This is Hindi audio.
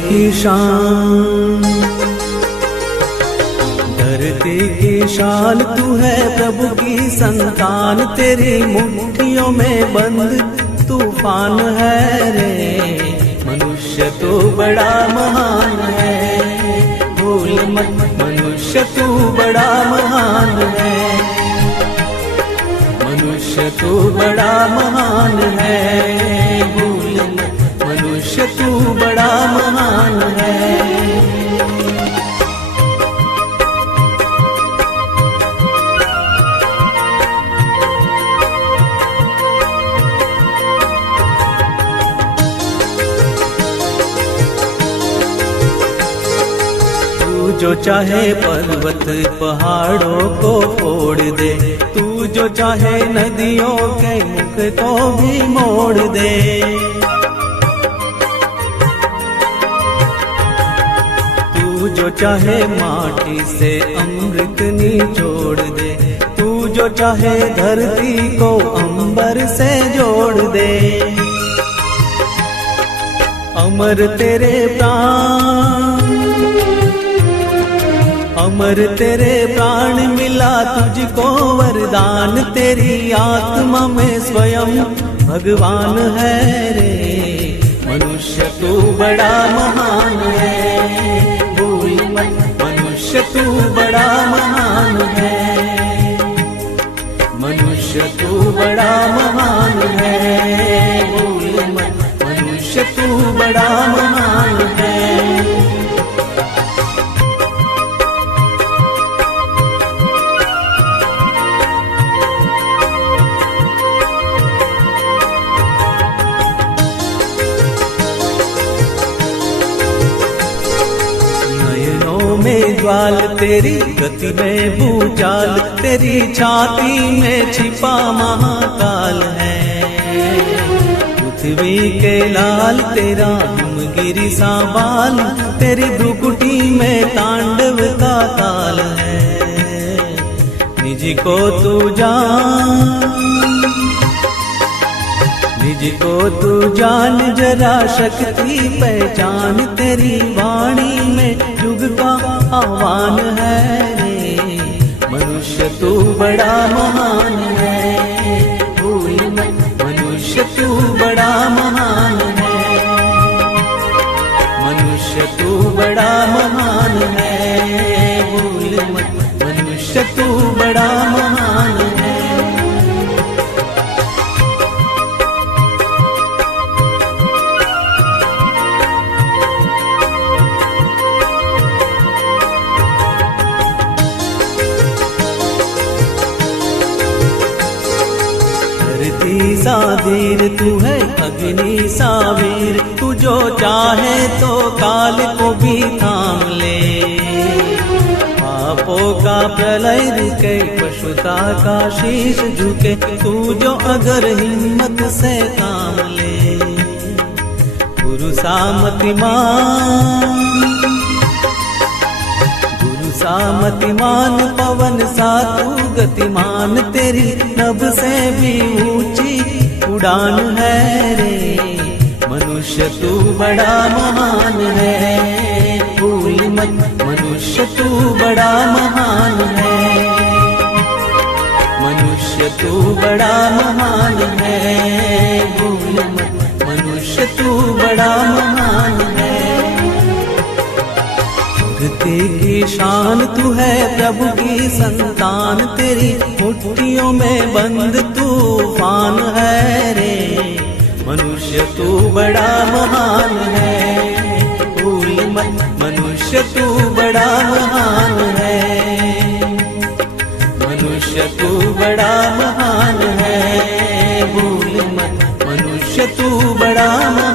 की शान, धरती की शान तू है प्रभु की संतान, तेरी मुट्ठियों में बंद तूफान है रे। मनुष्य तू बड़ा महान है, भूल मत मनुष्य तू बड़ा महान है, मनुष्य तू बड़ा महान है, भूल मत मनुष्य तू बड़ा महान है। जो चाहे पर्वत पहाड़ों को फोड़ दे, तू जो चाहे नदियों के मुख को भी मोड़ दे। तू जो चाहे माटी से अमृत निचोड़ दे, तू जो चाहे धरती को अंबर से जोड़ दे। अमर तेरे प्राण, अमर तेरे प्राण मिला तुझको वरदान, तेरी आत्मा में स्वयं भगवान है रे। मनुष्य तू बड़ा महान है, भूल मत मनुष्य तू बड़ा महान है, मनुष्य तू बड़ा महान है, भूल मत मनुष्य तू बड़ा महान है। ज्वाल तेरी गति में भूचाल, तेरी छाती में छिपा महाकाल है। पृथ्वी के लाल तेरा हिमगिरी सा बाल, तेरी भ्रुकुटी में तांडव का ताल है। निज को तू जान, निज को तू जान जरा शक्ति पहचान, तेरी वाणी में युग का आह्वान है रे। मनुष्य तू बड़ा महान है, भूल मत मनुष्य तू बड़ा महान है, मनुष्य तू बड़ा महान है, भूल मत मनुष्य तू बड़ा महान है। सा धीर तू है अग्नि सा वीर, तू जो चाहे तो काल को भी थाम ले। पापों का प्रलय रुके, पशुता का शीश झुके, तू जो अगर हिम्मत से काम ले। गुरु सामतिमान, गुरु सामतिमान, पवन सा तू गतिमान, तेरी नभ से भी ऊंची उड़ान है रे। मनुष्य तू बड़ा महान है, भूल मत मनुष्य तू बड़ा महान है, मनुष्य तू बड़ा महान है, भूल मत मनुष्य तू बड़ा महान है। धरती की शान तू है प्रभु की संतान, तेरी मुट्ठियों में बंद तूफान है रे। मनुष्य तू बड़ा महान है, भूल मत मनुष्य तू बड़ा महान है, मनुष्य तू बड़ा महान है, भूल मत मनुष्य तू बड़ा महान है।